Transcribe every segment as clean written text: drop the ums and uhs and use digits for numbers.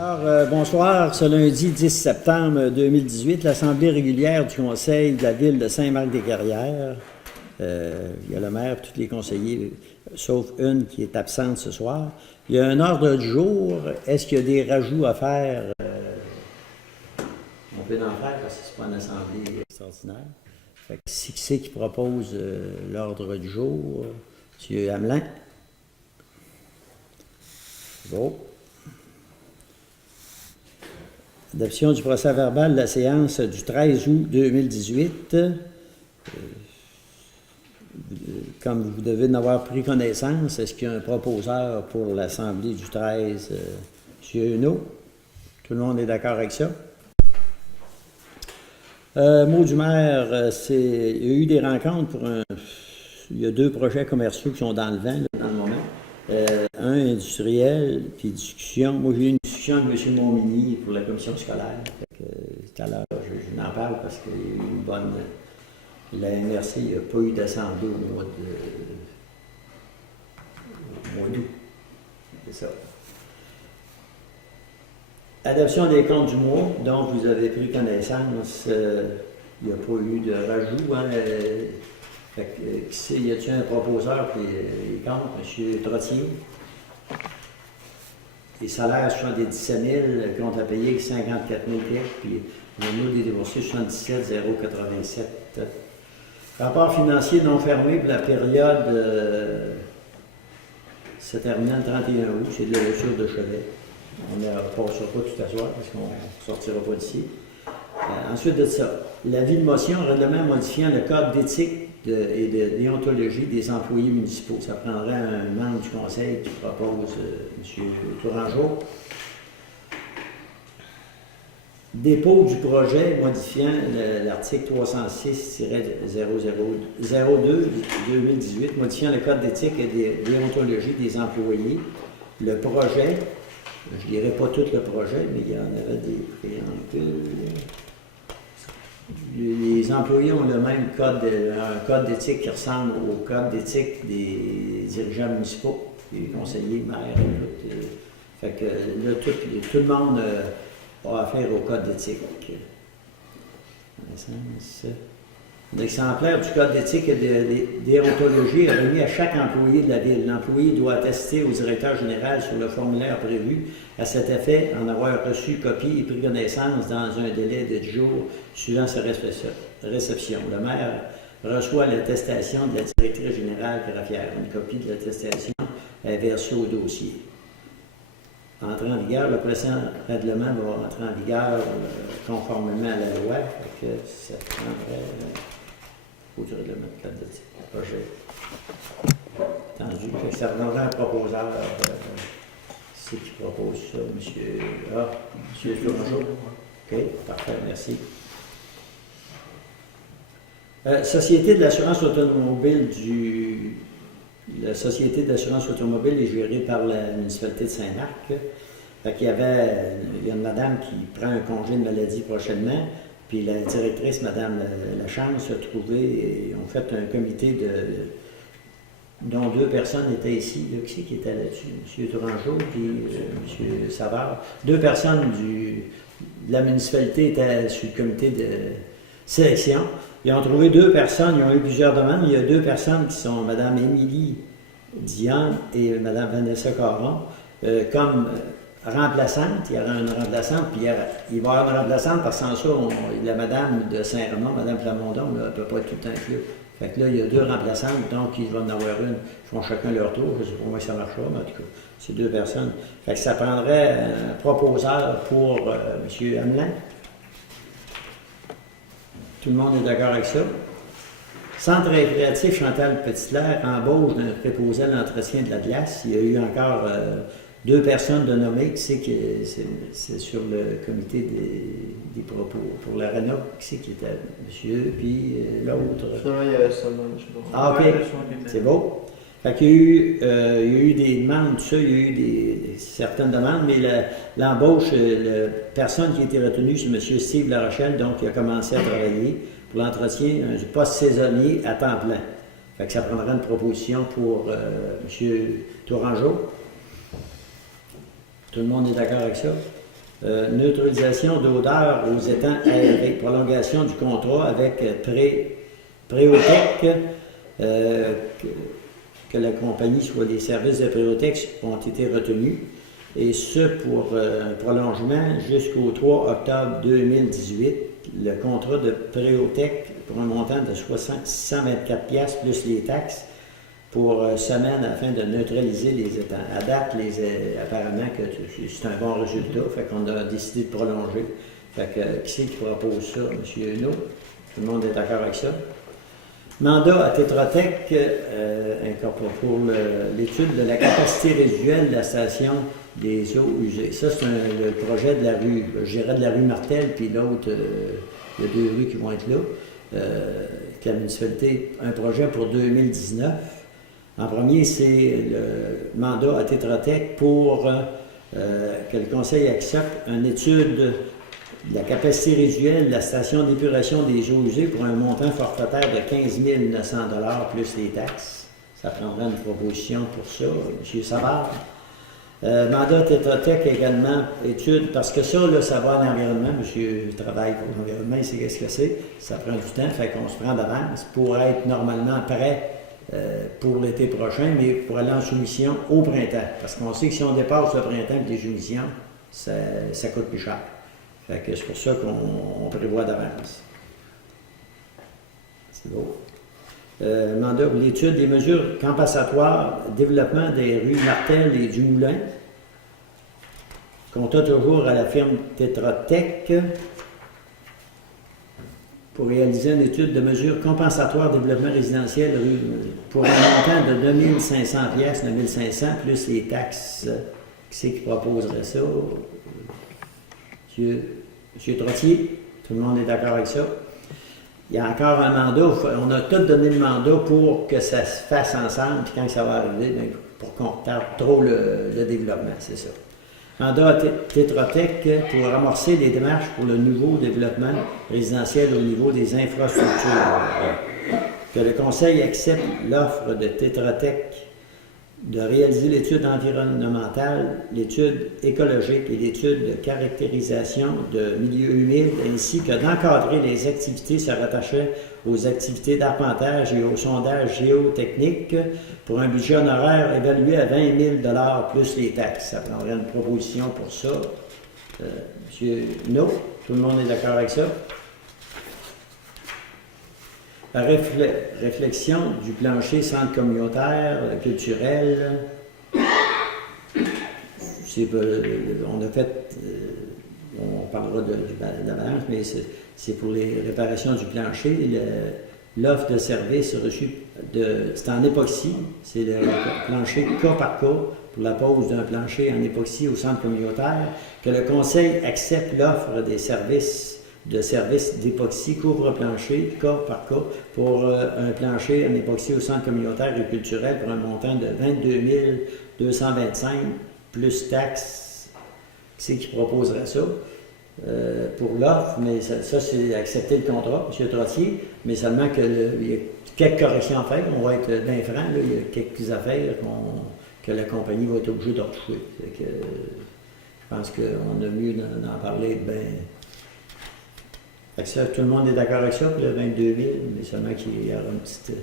Alors, bonsoir. Ce lundi 10 septembre 2018, l'Assemblée régulière du Conseil de la Ville de Saint-Marc-des-Carrières. Il y a le maire et tous les conseillers, sauf une qui est absente ce soir. Il y a un ordre du jour. Est-ce qu'il y a des rajouts à faire? On peut en faire parce que ce n'est pas une assemblée extraordinaire. Fait que qui c'est qui propose l'ordre du jour? M. Hamelin. Bon. Adoption du procès-verbal de la séance du 13 août 2018. Comme vous devez en avoir pris connaissance, est-ce qu'il y a un proposeur pour l'Assemblée du 13, M. Huneau? Tout le monde est d'accord avec ça? Mot du maire, il y a eu des rencontres il y a 2 projets commerciaux qui sont dans le vent, là, dans le moment. Un industriel, puis discussion. Moi, j'ai eu une discussion avec M. Montmini pour la commission scolaire. Tout à l'heure, je n'en parle parce qu'il y a eu une bonne. La MRC, il n'y a pas eu d'assemblée au mois d'août. C'est ça. Adoption des comptes du mois, dont vous avez pris connaissance. Il n'y a pas eu de rajout. Hein, y a-t-il un proposeur qui est contre, M. Trottier? Les salaires 77 000, compte à payer 54 000 puis le nombre des déboursés 77 087. Rapport financier non fermé pour la période se terminant le 31 août, c'est de la lecture de chevet. On ne passera pas tout à soir parce qu'on ne sortira pas d'ici. Ensuite de ça, l'avis de motion, règlement modifiant le code d'éthique et de déontologie des employés municipaux. Ça prendrait un membre du conseil qui propose M. Tourangeau. Dépôt du projet modifiant l'article 306-0002-2018, modifiant le code d'éthique et de déontologie des employés. Le projet, je ne dirais pas tout le projet, mais il y en avait des préambules. Les employés ont le même code, un code d'éthique qui ressemble au code d'éthique des dirigeants municipaux, des conseillers, maires. Fait que là, tout le monde a affaire au code d'éthique. Un exemplaire du code d'éthique et de déontologie est remis à chaque employé de la Ville. L'employé doit attester au directeur général sur le formulaire prévu. À cet effet, en avoir reçu copie et pris connaissance dans un délai de 10 jours suivant sa réception. Le maire reçoit l'attestation de la directrice générale Grafière. Une copie de l'attestation est versée au dossier. Entrer en vigueur, le présent règlement va entrer en vigueur conformément à la loi. Fait que ça prendrait du règlement de code d'éthique. Projet. Entendu. Fait que ça prendrait un proposeur. C'est qui propose ça, M. Tourangeau. OK, parfait, merci. Société de l'assurance automobile La Société d'assurance automobile est gérée par la municipalité de Saint-Marc. Il y a une madame qui prend un congé de maladie prochainement, puis la directrice, Mme Lachance, a trouvé et ont fait un comité dont 2 personnes étaient ici. Là, qui c'est qui était là-dessus? M. Tourangeau puis M. Savard. 2 personnes de la municipalité étaient sur le comité de sélection. Ils ont trouvé 2 personnes, ils ont eu plusieurs demandes. Il y a 2 personnes qui sont Mme Émilie Diane et Mme Vanessa Caron comme remplaçantes. Il y aura une remplaçante, puis il va y avoir une remplaçante parce que sans ça, la Mme de Saint-Raymond, Mme Plamondon, elle ne peut pas être tout le temps inclus. Fait que là, il y a 2 remplaçantes, donc ils vont en avoir une. Ils font chacun leur tour. Je ne sais pas comment ça marchera, mais en tout cas, c'est 2 personnes. Fait que ça prendrait un proposeur pour M. Hamelin. Tout le monde est d'accord avec ça. Centre récréatif Chantal Petitlair embauche d'un préposé à l'entretien de la glace. Il y a eu encore 2 personnes de nommées. Qui c'est c'est sur le comité des propos pour l'ARENA. Qui c'est qui était monsieur, puis l'autre? Finalement, il y avait ça, je sais pas. Ah, OK. C'est beau. Fait qu'il y a eu des demandes, tout ça, il y a eu certaines demandes, mais l'embauche, la personne qui a été retenue, c'est M. Steve Larochelle, donc il a commencé à travailler pour l'entretien du poste saisonnier à temps plein. Fait que ça prendra une proposition pour M. Tourangeau. Tout le monde est d'accord avec ça? Neutralisation d'odeur aux étangs aérés. Prolongation du contrat avec Préotech, que la compagnie, soit les services de Préotech ont été retenus. Et ce pour un prolongement jusqu'au 3 octobre 2018. Le contrat de Préotech pour un montant de 624$ plus les taxes pour semaine afin de neutraliser les étangs. À date, apparemment que c'est un bon résultat, fait qu'on a décidé de prolonger. Fait que qui c'est qui propose ça? M. Huneau? Tout le monde est d'accord avec ça? Mandat à Tetra Tech pour l'étude de la capacité résiduelle de la station des eaux usées. Ça, c'est le projet de la rue, je dirais de la rue Martel, puis l'autre, il y a 2 rues qui vont être là, qui a la municipalité, un projet pour 2019. En premier, c'est le mandat à Tetra Tech pour que le Conseil accepte une étude de la capacité résiduelle de la station d'épuration des eaux usées pour un montant forfaitaire de 15 900$ plus les taxes. Ça prendra une proposition pour ça, M. Savard. Mandat Tetra Tech également, étude, parce que ça, là, ça va en environnement. Monsieur travaille pour l'environnement, il sait qu'est-ce que c'est. Ça prend du temps, fait qu'on se prend d'avance pour être normalement prêt pour l'été prochain, mais pour aller en soumission au printemps. Parce qu'on sait que si on dépasse le printemps avec les soumissions, ça coûte plus cher. Fait que c'est pour ça qu'on prévoit d'avance. C'est beau. Mandat pour l'étude des mesures compensatoires, développement des rues Martel et du Moulin. Compta toujours à la firme Tetra Tech pour réaliser une étude de mesures compensatoires développement résidentiel pour un montant de 2500$, 9500 plus les taxes. Qui c'est qui proposerait ça? Monsieur Trottier, tout le monde est d'accord avec ça. Il y a encore un mandat, on a tout donné le mandat pour que ça se fasse ensemble, puis quand ça va arriver, bien, pour qu'on retarde trop le développement, c'est ça. Mandat à Tetra Tech pour amorcer les démarches pour le nouveau développement résidentiel au niveau des infrastructures. Que le Conseil accepte l'offre de Tetra Tech de réaliser l'étude environnementale, l'étude écologique et l'étude de caractérisation de milieux humides, ainsi que d'encadrer les activités se rattachant aux activités d'arpentage et au sondage géotechnique pour un budget honoraire évalué à 20 000$ plus les taxes. Ça prendrait une proposition pour ça. Monsieur No, tout le monde est d'accord avec ça? La réflexion du plancher centre communautaire, culturel, on a fait, on parlera de la balance, mais c'est pour les réparations du plancher. L'offre de service reçue, c'est en époxy, c'est le plancher cas par cas pour la pose d'un plancher en époxy au centre communautaire, que le Conseil accepte l'offre des services d'époxy couvre-plancher, cas par cas, pour un plancher en époxy au centre communautaire et culturel pour un montant de 22 225 plus taxes. Qui c'est qui proposerait ça? Pour l'offre, mais ça c'est accepter le contrat, M. Trottier, mais seulement qu'il y a quelques corrections à faire. On va être bien franc, là, il y a quelques affaires que la compagnie va être obligée de retoucher. Je pense qu'on a mieux d'en parler ça, tout le monde est d'accord avec ça, puis le 22 000, mais seulement qu'il y aura un petit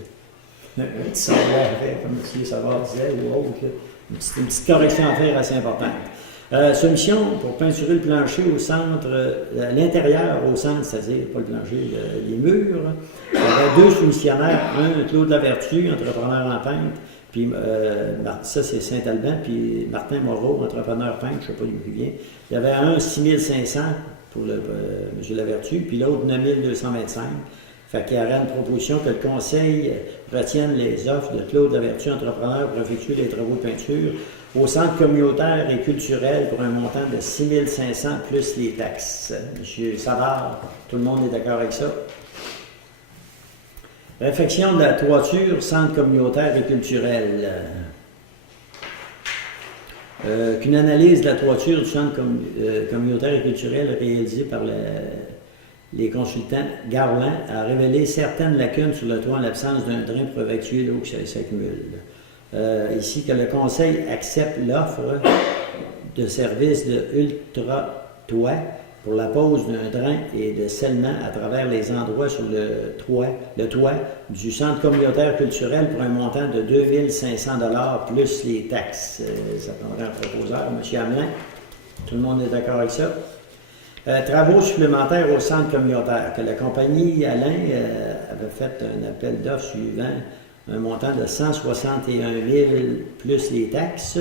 savoir à faire, comme M. Savard disait, ou autre, une petite correction à faire assez importante. Solution pour peinturer le plancher au centre, l'intérieur au centre, c'est-à-dire pas le plancher, les murs. Il y avait 2 soumissionnaires, un Claude Lavertu, entrepreneur en peintre, puis ça c'est Saint-Alban, puis Martin Moreau, entrepreneur peintre, je ne sais pas d'où il vient. Il y avait un 6 500 pour M. Lavertu, puis l'autre 9 225. Fait qu'il y aurait une proposition que le Conseil retienne les offres de Claude Lavertu, entrepreneur, pour effectuer les travaux de peinture au centre communautaire et culturel pour un montant de 6 500 plus les taxes. M. Savard, tout le monde est d'accord avec ça? Réfection de la toiture, centre communautaire et culturel. Qu'une analyse de la toiture du centre communautaire et culturel réalisée par les consultants Garland a révélé certaines lacunes sur le toit en l'absence d'un drain pour évacuer l'eau qui s'accumule. Ici, que le Conseil accepte l'offre de service de toit pour la pose d'un drain et de scellement à travers les endroits sur le toit du centre communautaire culturel pour un montant de 2 500 $ plus les taxes. Ça prendrait un proposeur, M. Hamelin. Tout le monde est d'accord avec ça? Travaux supplémentaires au centre communautaire, que la compagnie Alain avait fait un appel d'offres suivant un montant de 161 000 plus les taxes.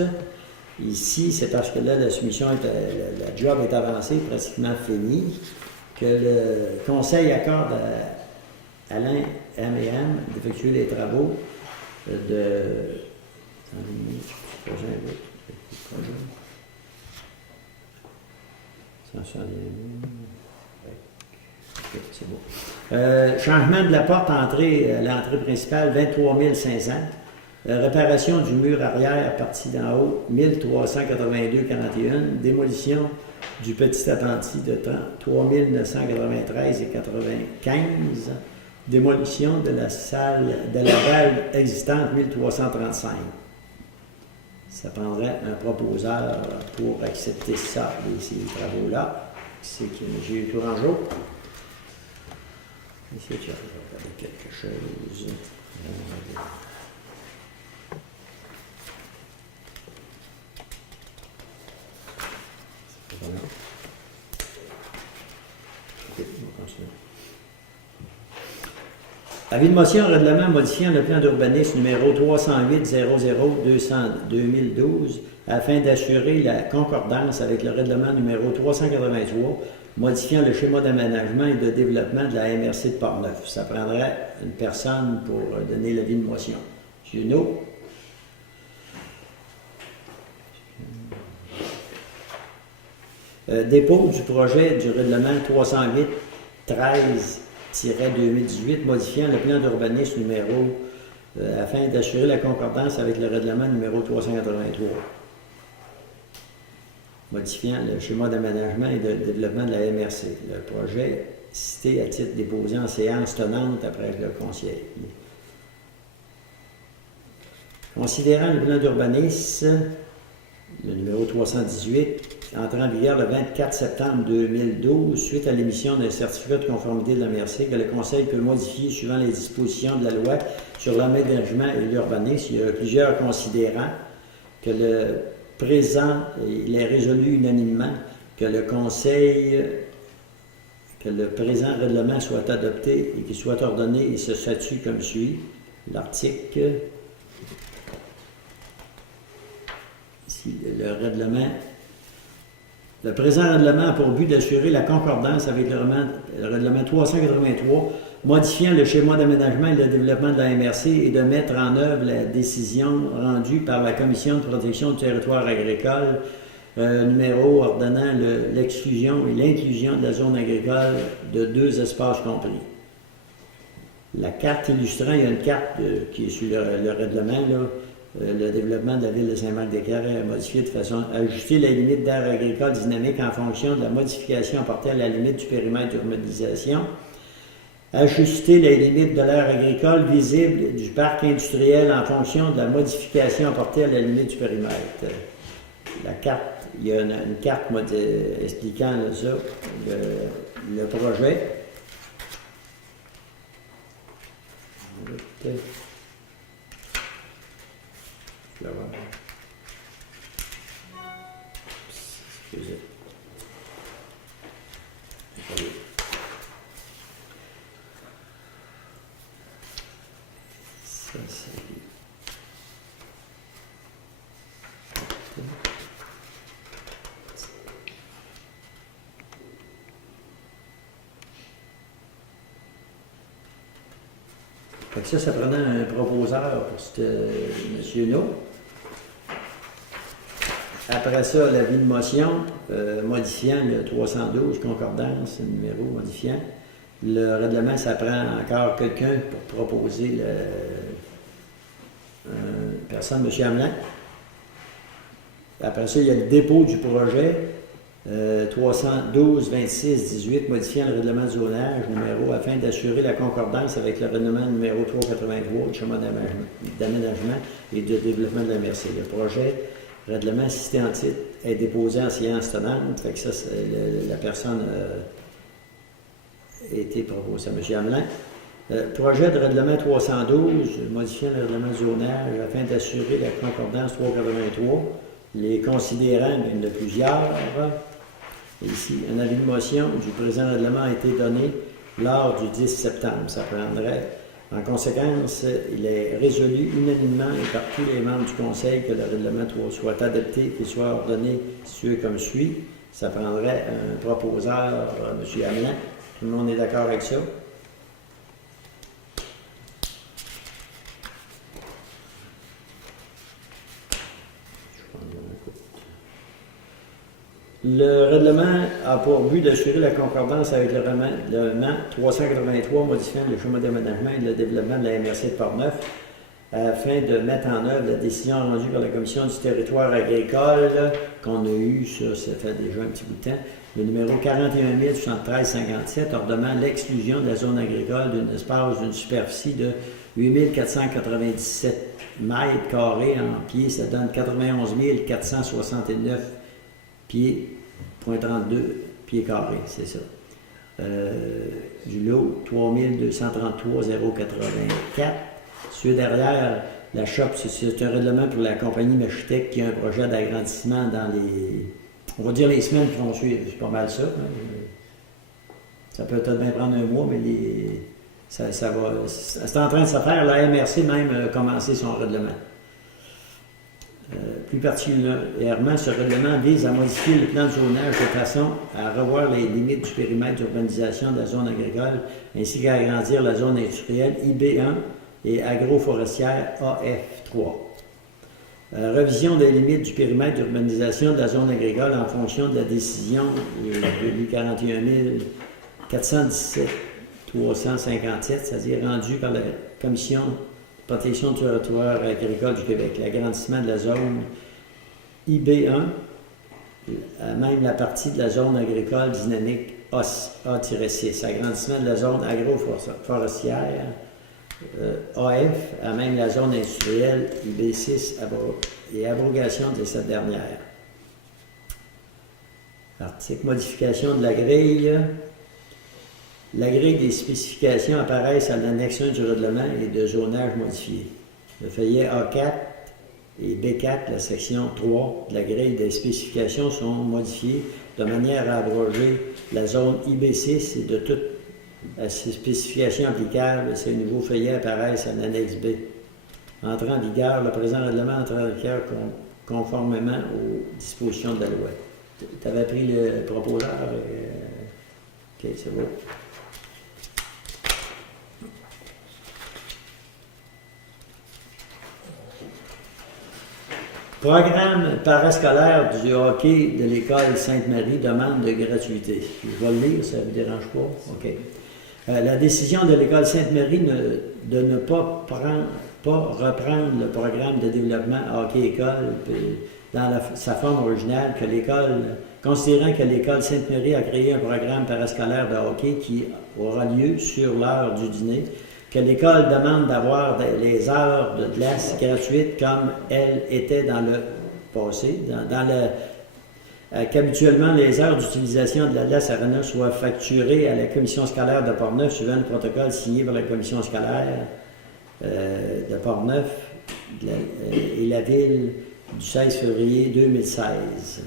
Ici, c'est parce que là, la soumission, la job est avancée, pratiquement finie, que le conseil accorde à Alain M&M d'effectuer les travaux de... C'est beau. Changement de la porte entrée, l'entrée principale, 23 500. Réparation du mur arrière, partie d'en haut, 1382,41. Démolition du petit appentis de 3 993,95. Démolition de la salle de la dalle existante, 1335. Ça prendrait un proposeur pour accepter ça, ces travaux-là. C'est que j'ai eu Tourangeau. Ici, tu as regardé quelque chose. Voilà. Ok, on va continuer. Avis de motion, règlement modifiant le plan d'urbanisme numéro 308-00-2012 afin d'assurer la concordance avec le règlement numéro 383 modifiant le schéma d'aménagement et de développement de la MRC de Portneuf. Ça prendrait une personne pour donner l'avis de motion. M. Huneau. Dépôt du projet du règlement 308-13-2018 modifiant le plan d'urbanisme numéro afin d'assurer la concordance avec le règlement numéro 383 modifiant le schéma d'aménagement et de développement de la MRC. Le projet cité à titre déposé en séance tenante après le conseil. Considérant le plan d'urbanisme, le numéro 318, entré en vigueur le 24 septembre 2012, suite à l'émission d'un certificat de conformité de la MRC, que le Conseil peut modifier suivant les dispositions de la loi sur l'aménagement et l'urbanisme. Il y a plusieurs considérants que le présent, il est résolu unanimement que le Conseil, que le présent règlement soit adopté et qu'il soit ordonné et se statue comme suit. L'article, ici, le règlement. Le présent règlement a pour but d'assurer la concordance avec le règlement 383, modifiant le schéma d'aménagement et de développement de la MRC et de mettre en œuvre la décision rendue par la Commission de protection du territoire agricole, numéro ordonnant l'exclusion et l'inclusion de la zone agricole de 2 espaces compris. La carte illustrant, il y a une carte qui est sur le règlement, là. Le développement de la ville de Saint-Marc-des-Carrés a modifié de façon à ajuster la limite d'aire agricole dynamique en fonction de la modification apportée à la limite du périmètre d'urbanisation. Ajuster les limites de l'aire agricole visible du parc industriel en fonction de la modification apportée à la limite du périmètre. La carte, il y a une carte expliquant là, ça, le projet. Excusez. Ça, c'est... Fait que ça prenait un proposeur pour M. Huneau. Après ça, l'avis de motion modifiant le 312, concordance, numéro modifiant. Le règlement, ça prend encore quelqu'un pour proposer personne, M. Hamelin. Après ça, il y a le dépôt du projet 312-26-18, modifiant le règlement de zonage numéro afin d'assurer la concordance avec le règlement numéro 383 du schéma d'aménagement et de développement de la MRC. Le projet règlement cité en titre est déposé en séance tenante. Fait que ça, la personne a été proposée à M. Hamelin. Projet de règlement 312, modifiant le règlement de zonage afin d'assurer la concordance 383. Les considérants, il y en a plusieurs. Ici, un avis de motion du présent règlement a été donné lors du 10 septembre. Ça prendrait. En conséquence, il est résolu unanimement et par tous les membres du Conseil que le règlement 3 soit adopté, qu'il soit ordonné situé comme suit. Ça prendrait un proposeur, M. Hamelin. Tout le monde est d'accord avec ça? Le règlement a pour but d'assurer la concordance avec le règlement 383 modifiant le chemin d'aménagement et le développement de la MRC de Portneuf afin de mettre en œuvre la décision rendue par la Commission du territoire agricole qu'on a eu, ça fait déjà un petit bout de temps, le numéro 41 7357 ordonnant l'exclusion de la zone agricole d'un espace d'une superficie de 8497 mètres carrés en pieds, ça donne 91 469 pieds, 32 pieds carrés, c'est ça. Du lot, 3233,084. Celui derrière, la shop, c'est un règlement pour la compagnie Machitech qui a un projet d'agrandissement dans les, on va dire les semaines qui vont suivre. C'est pas mal ça. Hein. Ça peut peut-être bien prendre un mois, mais ça va. C'est en train de se faire. La MRC même a commencé son règlement. Plus particulièrement, ce règlement vise à modifier le plan de zonage de façon à revoir les limites du périmètre d'urbanisation de la zone agricole ainsi qu'à agrandir la zone industrielle IB1 et agroforestière AF3. Révision des limites du périmètre d'urbanisation de la zone agricole en fonction de la décision de 41 417 357, c'est-à-dire rendue par la Commission protection du territoire agricole du Québec, l'agrandissement de la zone IB1, même la partie de la zone agricole dynamique A-6, agrandissement de la zone agroforestière AF, à même la zone industrielle IB6 et abrogation de cette dernière. Article modification de la grille. La grille des spécifications apparaissent à l'annexe 1 du règlement et de zonage modifié. Le feuillet A4 et B4, la section 3 de la grille des spécifications sont modifiées de manière à abroger la zone IB6 et de toutes ces spécifications applicables. Ces nouveaux feuillets apparaissent à l'annexe B. Entrant en vigueur, le présent règlement entre en vigueur conformément aux dispositions de la loi. Tu avais pris le proposeur? OK, c'est bon. Programme parascolaire du hockey de l'école Sainte-Marie demande de gratuité. Je vais le lire, ça ne vous dérange pas? OK. La décision de l'école Sainte-Marie de ne pas reprendre le programme de développement hockey-école dans sa forme originale, considérant que l'école Sainte-Marie a créé un programme parascolaire de hockey qui aura lieu sur l'heure du dîner, que l'école demande d'avoir les heures de glace gratuites comme elles étaient dans le passé, qu'habituellement les heures d'utilisation de la glace Arena soient facturées à la commission scolaire de Portneuf suivant le protocole signé par la commission scolaire de Portneuf et la ville du 16 février 2016.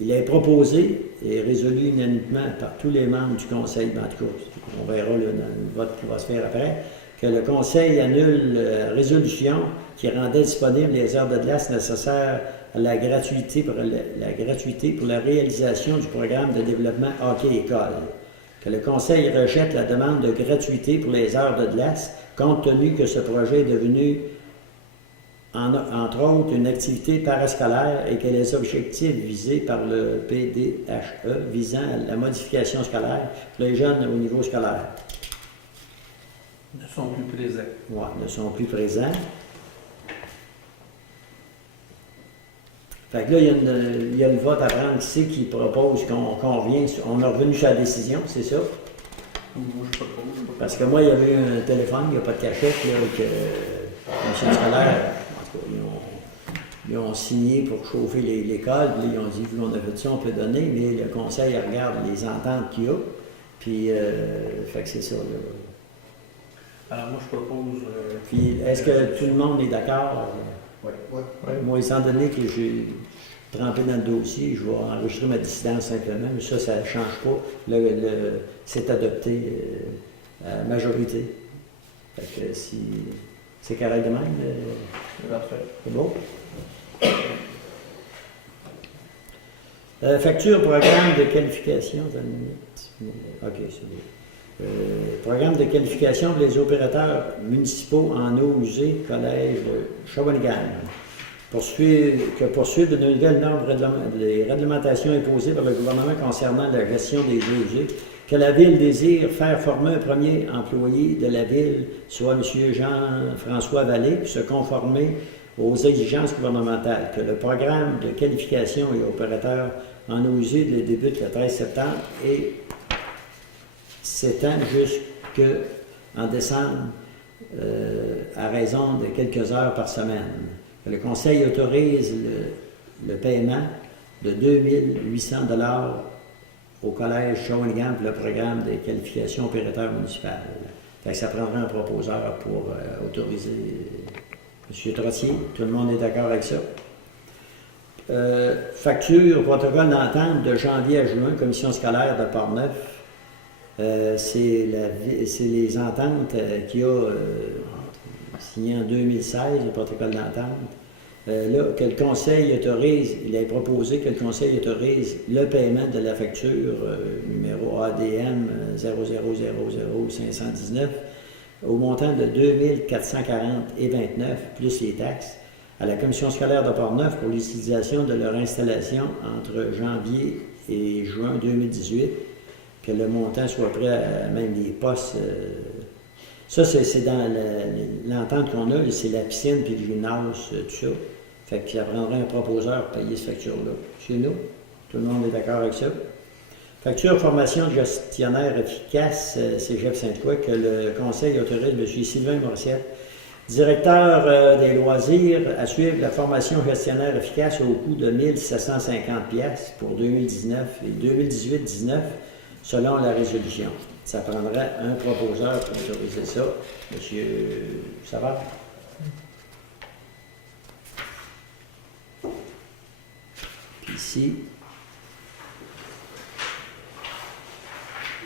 Il est proposé et résolu unanimement par tous les membres du Conseil, en tout cas, on verra dans le vote qui va se faire après, que le Conseil annule la résolution qui rendait disponibles les heures de glace nécessaires à la gratuité pour la réalisation du programme de développement hockey-école. Que le Conseil rejette la demande de gratuité pour les heures de glace, compte tenu que ce projet est devenu entre autres une activité parascolaire et que les objectifs visés par le PDHE visant à la modification scolaire pour les jeunes au niveau scolaire ne sont plus présents. Oui, ne sont plus présents. Fait que là, il y a une vote à prendre ici qui propose qu'on revienne, on est revenu sur la décision, c'est ça? Moi, je propose. Parce que moi, il y avait eu un téléphone, il n'y a pas de cachette, là, avec le scolaire. Ils ont signé pour chauffer l'école, puis ils ont dit, on a fait ça, on peut donner, mais le conseil regarde les ententes qu'il y a, puis fait que c'est ça. Là. Alors moi, je propose... Puis, est-ce que tout le monde est d'accord? Oui. Moi, étant donné que j'ai trempé dans le dossier, je vais enregistrer ma dissidence simplement, mais ça ne change pas. C'est adopté à la majorité. Fait que si c'est correct de même, Parfait. c'est beau. Facture programme de qualification, dans une minute. OK, c'est bon. Programme de qualification pour les opérateurs municipaux en eau usée, collège Shawinigan. Poursuivre de nouvelles normes les réglementations imposées par le gouvernement concernant la gestion des eaux usées, que la Ville désire faire former un premier employé de la Ville, soit M. Jean-François Vallée, pour se conformer aux exigences gouvernementales, que le programme de qualification et opérateurs en eau usée débute le 13 septembre et s'étend jusqu'en décembre à raison de quelques heures par semaine. Que le Conseil autorise le paiement de 2800 $ au Collège Shawinigan pour le programme de qualification opérateur municipal. Fait que ça prendra un proposeur pour autoriser M. Trottier. Tout le monde est d'accord avec ça. Facture, protocole d'entente de janvier à juin, commission scolaire de Portneuf. C'est les ententes qu'il y a signées en 2016, le protocole d'entente. Là, que le Conseil autorise, il a proposé que le Conseil autorise le paiement de la facture numéro ADM 0000519 au montant de 2440,29 plus les taxes à la commission scolaire de Portneuf pour l'utilisation de leur installation entre janvier et juin 2018, que le montant soit prêt à même des postes. Ça, c'est dans l'entente qu'on a, c'est la piscine puis le gymnase, tout ça. Fait que ça prendrait un proposeur pour payer cette facture-là. Chez nous, tout le monde est d'accord avec ça. Facture formation de gestionnaire efficace, Cégep Sainte-Croix, que le Conseil autorise M. Sylvain Morissette, directeur des loisirs, à suivre la formation gestionnaire efficace au coût de 1750 $ pour 2019 et 2018-19 selon la résolution. Ça prendrait un proposeur pour autoriser ça. Monsieur Savard? Puis ici,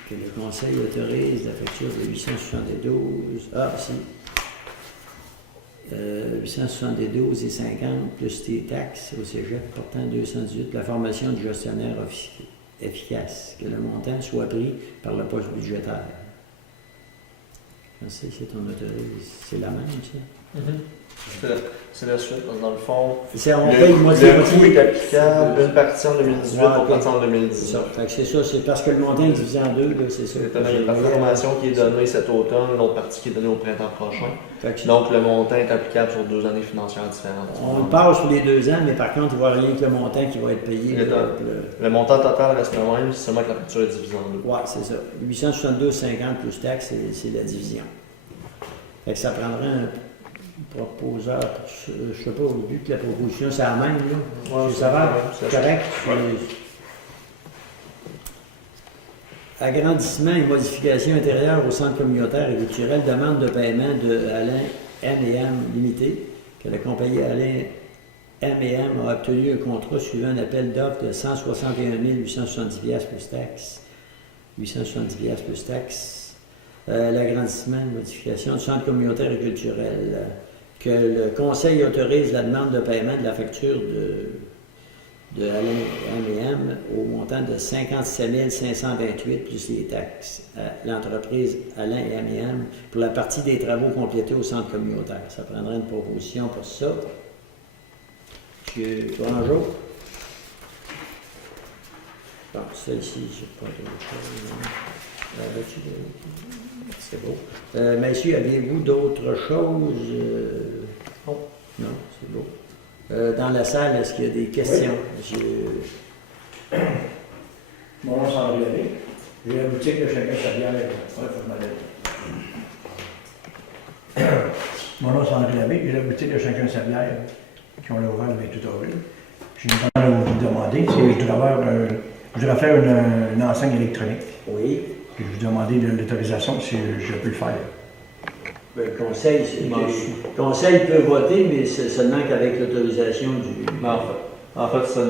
que le Conseil autorise la facture de 872. Ah, si. 872,50 plus tes taxes au cégep portant 218, la formation du gestionnaire efficace, que le montant soit pris par le poste budgétaire. Je sais si on autorise, c'est la même, ça? C'est la suite, dans le fond. On paye moitié. Le coût est applicable, une partie en 2018, l'autre partie en 2019. C'est ça, c'est parce que le montant est divisé en deux, là, c'est ça. Il y a une partie de formation qui est donnée cet automne, une autre partie qui est donnée au printemps prochain. Donc le montant est applicable sur 2 années financières différentes. On le passe sur les 2 ans, mais par contre, il ne va rien que le montant qui va être payé. Le montant total reste le même, c'est seulement que la facture est divisée en deux. Oui, c'est ça. 872,50 plus taxes, c'est la division. Fait que ça prendrait un proposeur, je ne sais pas, vu que la proposition, c'est la même, là. Ouais, Ça va? C'est correct? Ouais. Agrandissement et modification intérieure au centre communautaire et culturel, demande de paiement de Alain M&M Limité, que la compagnie Alain M&M a obtenu un contrat suivant un appel d'offres de 161 870 $ plus taxes. 870 $ plus taxes. L'agrandissement et modification du centre communautaire et culturel. Que le Conseil autorise la demande de paiement de la facture de Alain M&M au montant de 57 528 plus les taxes à l'entreprise Alain M&M pour la partie des travaux complétés au centre communautaire. Ça prendrait une proposition pour ça. M. Grangeau. Bon, ça ici, je n'ai pas d'autre chose. C'est beau. Messieurs, aviez-vous d'autres choses? Non. Non, c'est beau. Dans la salle, est-ce qu'il y a des questions? Oui. Mon nom c'est André Labbé. J'ai la boutique de chacun sa bière. Ouais, faut que je m'en aille. Mon nom c'est André Labbé. J'ai la boutique de chacun sa bière. qui ont l'oral le 28 avril. J'ai une demande à vous demander, c'est je voudrais faire une enseigne électronique. Oui. Puis je vous demandais de l'autorisation si je peux le faire. Ben, le conseil peut voter, mais seulement qu'avec l'autorisation du. Mais en fait, ça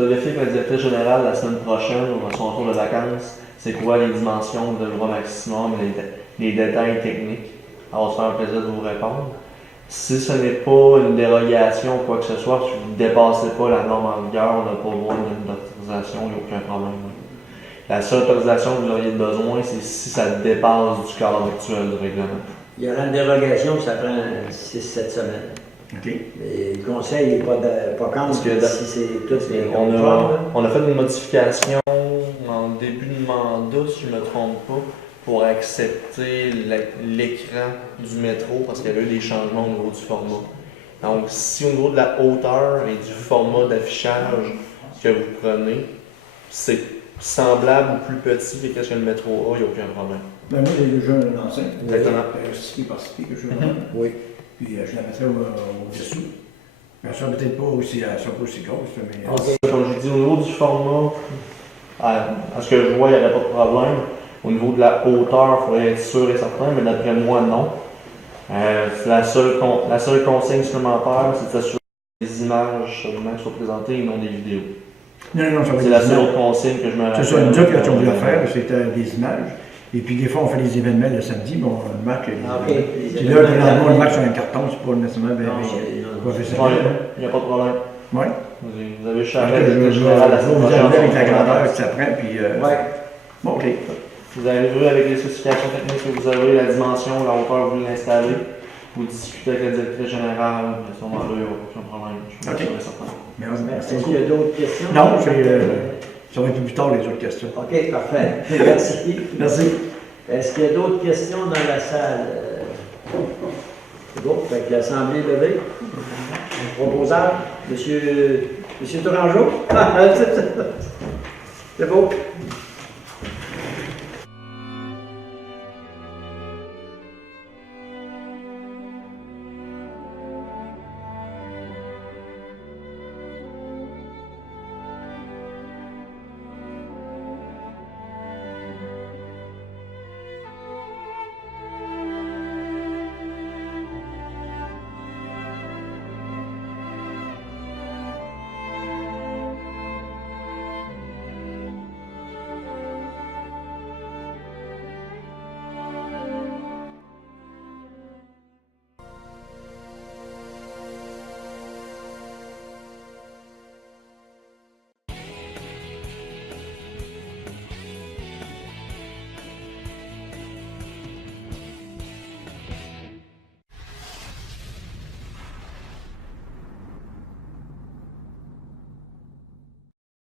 vérifie que la directrice générale la semaine prochaine, ou à son retour de vacances, c'est quoi les dimensions de loi maximum et les détails techniques. Elle va se faire un plaisir de vous répondre. Si ce n'est pas une dérogation ou quoi que ce soit, si vous ne dépassez pas la norme en vigueur, on n'a pas besoin d'une autorisation, il n'y a aucun problème. La seule autorisation que vous auriez besoin, c'est si ça dépasse du cadre actuel du règlement. Il y aura une dérogation, ça prend 6-7 semaines. OK. Mais le conseil n'est pas contre Parce que si c'est tout les on a fait une modification en début de mandat, si je ne me trompe pas, pour accepter l'écran du métro parce qu'il y avait eu des changements au niveau du format. Donc, si au niveau de la hauteur et du format d'affichage que vous prenez, c'est semblable ou plus petit que ce que le métro a, il n'y a aucun problème. Ben moi, j'ai déjà une enseigne. Exactement. 6 par 6 que je vais vendre. Oui. Puis je la mettrai au-dessous. Elle sera peut-être pas aussi, grosse, mais. OK. Comme je dis, au niveau du format, à ce que je vois, il n'y aurait pas de problème. Au niveau de la hauteur, il faudrait être sûr et certain, mais d'après moi, non. La seule consigne supplémentaire, c'est de s'assurer que les images seulement soient présentées et non des vidéos. Non, ça va être C'est la seule autre consigne que je me rappelle. C'est ça, nous autres, quand on voulait faire, c'était des images. Et puis des fois, on fait des événements le samedi, bon, le match. OK. Puis là, le lendemain, le match sur un carton, c'est pas nécessairement bien professionnel. Il n'y a pas de problème. Oui. Vous avez Parce chargé que avec je le général la semaine vous prochaine. arriver avec la grandeur que ça prend, puis. Ouais. Bon, OK. Vous arriverez avec les spécifications techniques que vous avez, la dimension, la hauteur que vous voulez l'installer. Vous discutez avec la directrice générale, à ce moment-là, il n'y aura aucun problème. Je suis sûr et certain. Merci Est-ce beaucoup. qu'il y a d'autres questions? Non, ça va être plus tard les autres questions. OK, parfait. Merci. Merci. Est-ce qu'il y a d'autres questions dans la salle? C'est bon, fait que l'Assemblée est levée. Proposable, Monsieur Tourangeau? C'est beau.